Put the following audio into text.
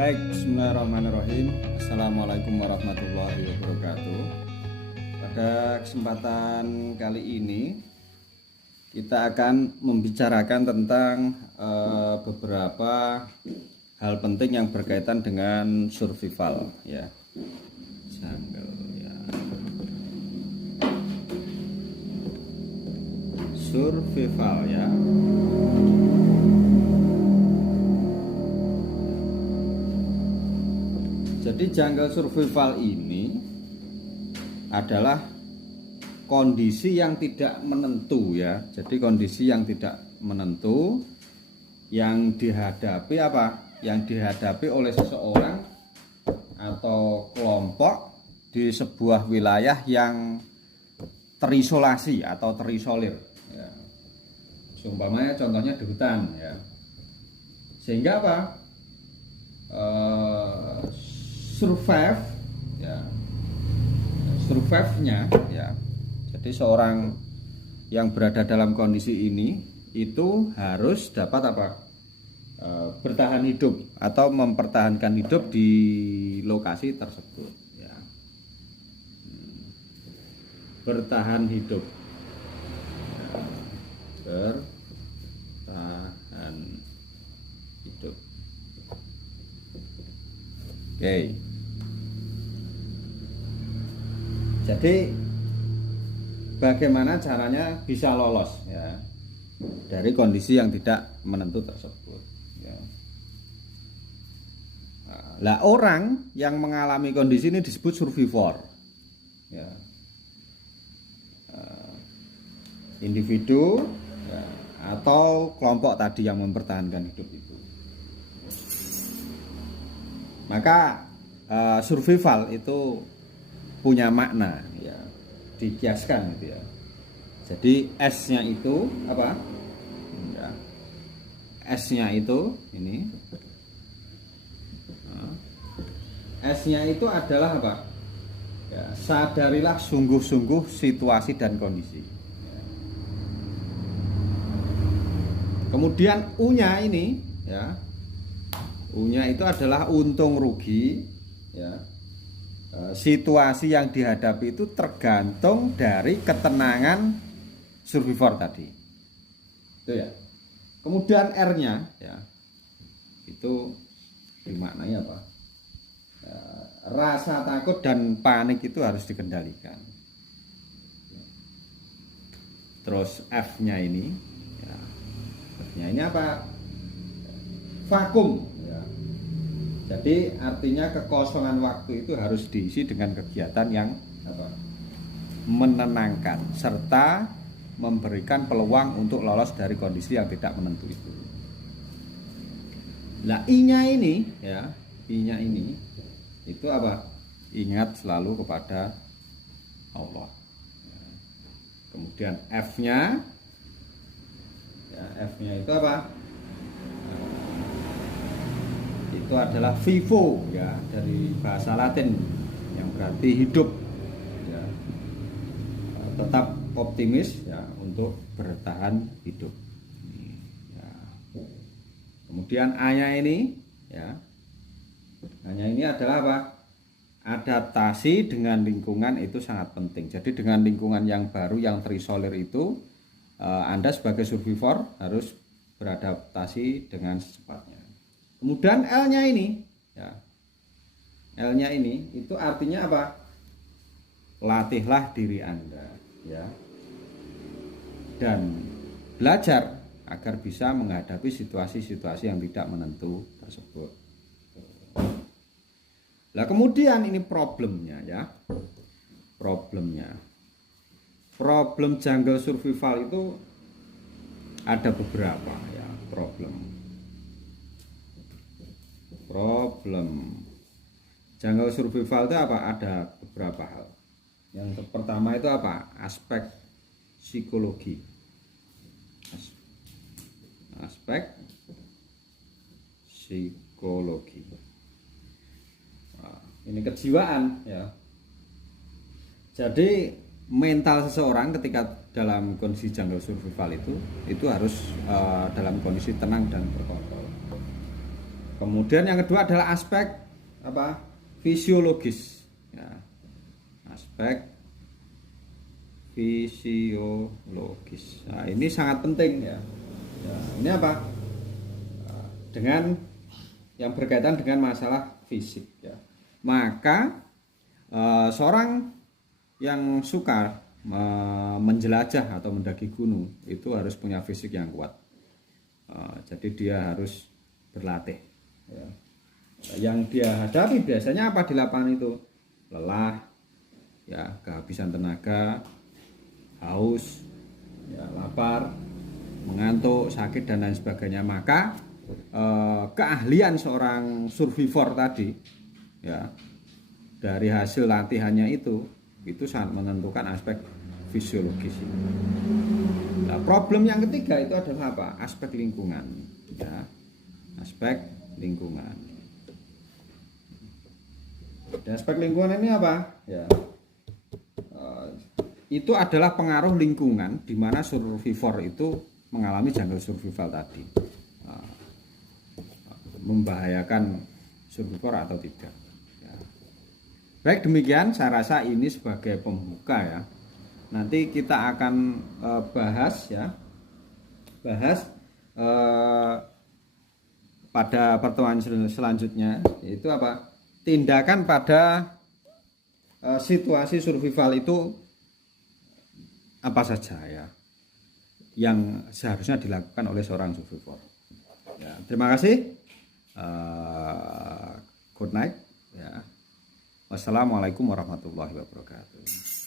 Baik, bismillahirrahmanirrahim. Assalamualaikum warahmatullahi wabarakatuh. Pada kesempatan kali ini kita akan membicarakan tentang beberapa hal penting yang berkaitan dengan survival, ya. Jungle, ya. Survival, ya. Jadi jungle survival ini adalah kondisi yang tidak menentu, ya. Jadi kondisi yang tidak menentu yang dihadapi apa? Yang dihadapi oleh seseorang atau kelompok di sebuah wilayah yang terisolasi atau terisolir, ya. Seumpamanya contohnya di hutan, ya. Sehingga apa? Survive, ya, survive-nya, ya. Jadi seorang yang berada dalam kondisi ini itu harus dapat apa? Bertahan hidup atau mempertahankan hidup di lokasi tersebut, ya. Bertahan hidup, ya. Bertahan hidup. Oke. Jadi bagaimana caranya bisa lolos, ya, dari kondisi yang tidak menentu tersebut, ya. Nah, orang yang mengalami kondisi ini disebut survivor, ya. Individu, ya, atau kelompok tadi yang mempertahankan hidup itu. Maka survival itu punya makna, ya, dikiaskan gitu, ya. Jadi S-nya itu apa? Ya. S-nya itu ini. S-nya itu adalah apa? Ya, sadarilah sungguh-sungguh situasi dan kondisi. Ya. Kemudian U-nya ini, ya. U-nya itu adalah untung rugi, ya. Situasi yang dihadapi itu tergantung dari ketenangan survivor tadi, itu, ya. Kemudian R-nya, ya, itu dimaknai apa? Rasa takut dan panik itu harus dikendalikan. Terus F-nya ini, ya, F-nya ini apa? Vakum, ya. Jadi artinya kekosongan waktu itu harus diisi dengan kegiatan yang apa? Menenangkan serta memberikan peluang untuk lolos dari kondisi yang tidak menentu itu. Nah, I-nya ini, ya, I-nya ini itu apa? Ingat selalu kepada Allah. Ya. Kemudian F-nya, ya, F-nya itu apa? Itu adalah vivo, ya, dari bahasa Latin yang berarti hidup, ya. Tetap optimis, ya, untuk bertahan hidup, ya. Kemudian A-nya ini, ya, A-nya ini adalah apa? Adaptasi dengan lingkungan itu sangat penting. Jadi dengan lingkungan yang baru yang terisolir itu, Anda sebagai survivor harus beradaptasi dengan secepatnya. Kemudian L-nya ini, ya, L-nya ini itu artinya apa? Latihlah diri Anda, ya, dan belajar agar bisa menghadapi situasi-situasi yang tidak menentu tersebut. Nah, kemudian ini problemnya, ya, problem jungle survival itu ada beberapa, ya, problem jungle survival itu apa? Ada beberapa hal. Yang pertama itu apa? Aspek psikologi. Aspek psikologi. Nah, ini kejiwaan, ya. Jadi mental seseorang ketika dalam kondisi jungle survival itu harus dalam kondisi tenang dan terkontrol. Kemudian yang kedua adalah aspek apa? Fisiologis. Ya. Aspek fisiologis. Nah, ini sangat penting ya. Ya, ini apa? Dengan yang berkaitan dengan masalah fisik ya. Maka seorang yang suka menjelajah atau mendaki gunung itu harus punya fisik yang kuat. Jadi dia harus berlatih. Ya. Yang dia hadapi biasanya apa di lapangan itu? Lelah, ya, kehabisan tenaga, haus, ya, lapar, mengantuk, sakit dan lain sebagainya. Maka keahlian seorang survivor tadi, ya, dari hasil latihannya itu sangat menentukan aspek fisiologis. Nah, problem yang ketiga itu adalah apa? Aspek lingkungan, ya, aspek lingkungan. Dan aspek lingkungan ini apa? Ya, itu adalah pengaruh lingkungan di mana survivor itu mengalami jungle survival tadi, membahayakan survivor atau tidak. Ya. Baik, demikian saya rasa ini sebagai pembuka ya. Nanti kita akan bahas pada pertemuan selanjutnya, yaitu apa? Tindakan pada situasi survival itu apa saja ya yang seharusnya dilakukan oleh seorang survivor. Ya, terima kasih. Good night. Ya. Wassalamualaikum warahmatullahi wabarakatuh.